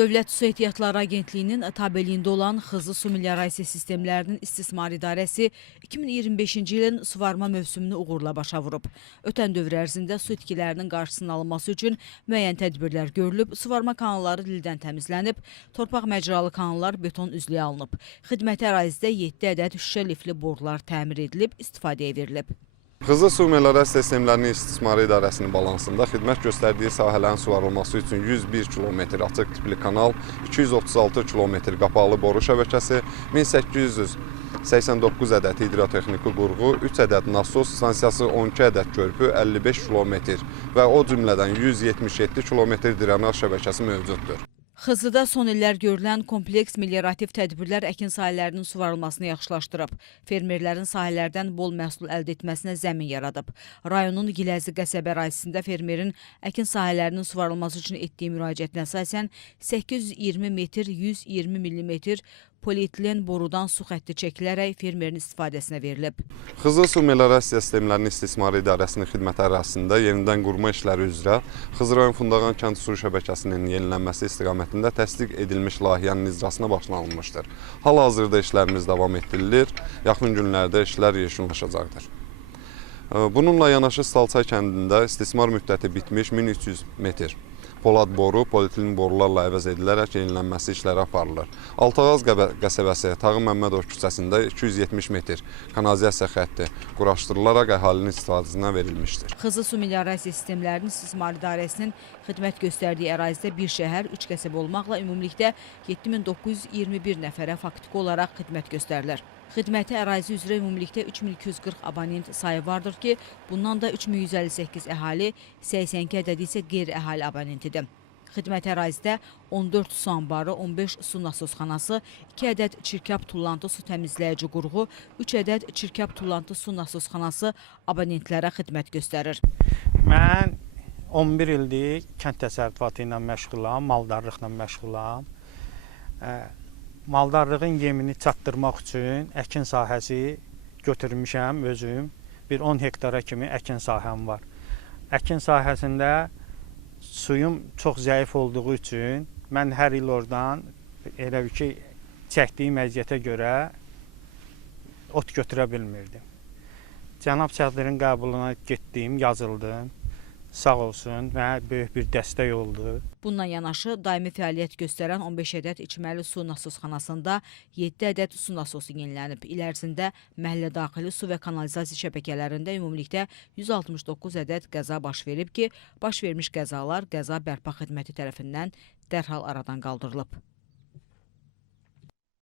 Dövlət Su Ehtiyatları Agentliyinin tabeliyində olan Xızı Su Meliorasiya Sistemlərinin İstismar İdarəsi 2025-ci ilin suvarma mövsümünü uğurla başa vurub. Ötən dövr ərzində su itkilərinin qarşısının alınması üçün müəyyən tədbirlər görülüb, suvarma kanalları lildən təmizlənib, torpaq məcralı kanallar beton üzlüyə alınıb. Xidməti ərazidə 7 ədəd şüşə lifli borular təmir edilib, istifadəyə verilib. Xızı Su Meliorasiya Sistemlərinin İstismarı İdarəsinin balansında xidmət göstərdiyi sahələrin suvarılması üçün 101 km açıq tipli kanal, 236 km qapalı boru şəbəkəsi, 1889 ədəd hidrotexniki qurğu, 3 ədəd nasos stansiyası, 12 ədəd körpü, 55 km və o cümlədən 177 km drenaj şəbəkəsi mövcuddur. Xızıda son illər görülən kompleks meliorativ tədbirlər əkin sahələrinin suvarılmasını yaxşılaşdırıb. Fermerlərin sahələrdən bol məhsul əldə etməsinə zəmin yaradıb. Rayonun Giləzi qəsəbə ərazisində fermerin əkin sahələrinin suvarılması üçün etdiyi müraciətinə əsasən 820 metr 120 mm polietilen borudan su xətti çəkilərək fermerin istifadəsinə verilib. Xızı Su Meliorasiya Sistemlərinin İstismarı İdarəsinin xidməti ərazisində yenidən qurma işləri üzrə Xızı rayon Fundağan kənd su şəbəkəsinin yenilənməsi istiqamətində təsdiq edilmiş layihənin icrasına başlanılmışdır. Hal-hazırda işlərimiz davam etdirilir, yaxın günlərdə işlər yekunlaşacaqdır. Bununla yanaşı Salçay kəndində istismar müddəti bitmiş 1300 metr polad boru, polietilen borularla əvəz edilərək yenilənməsi işləri aparılır. Altağaz qəsəbəsi Tağı Məmmədov küçəsində 270 metr kanalizasiya xətti quraşdırılaraq əhalinin istifadəsinə verilmişdir. Xızı Su Meliorasiya Sistemlərinin İstismar İdarəsinin xidmət göstərdiyi ərazidə bir şəhər, 3 qəsəbə olmaqla ümumilikdə 7921 nəfərə faktiki olaraq xidmət göstərilir. Xidməti ərazi üzrə ümumilikdə 3240 abonent sayı vardır ki, bundan da 3158 əhali, 82 ədədi isə qeyri-əhali abonentidir. Xidməti ərazidə 14 su anbarı, 15 su nasosxanası, 2 ədəd çirkab tullantı su təmizləyici qurğu, 3 ədəd çirkab tullantı su nasosxanası abonentlərə xidmət göstərir. Mən 11 ildir kənd təsərrüfatı ilə məşğulam, maldarlıqla məşğulam. Maldarlığın yemini çatdırmaq üçün əkin sahəsi götürmüşəm özüm. Bir 10 hektara kimi əkin sahəm var. Əkin sahəsində suyum çox zəif olduğu üçün mən hər il oradan elə ki, çəkdiyim əziyyətə görə ot götürə bilmirdim. Cənab sədrin qəbuluna getdim, yazıldım. Sağ olsun və böyük bir dəstək oldu. Bundan yanaşı daimi fəaliyyət göstərən 15 ədəd içməli su nasosxanasında 7 ədəd su nasosu yenilənib. İl ərzində məhəllə daxili su və kanalizasiya şəbəkələrində ümumilikdə 169 ədəd qəza baş verib ki, baş vermiş qəzalar qəza bərpa xidməti tərəfindən dərhal aradan qaldırılıb.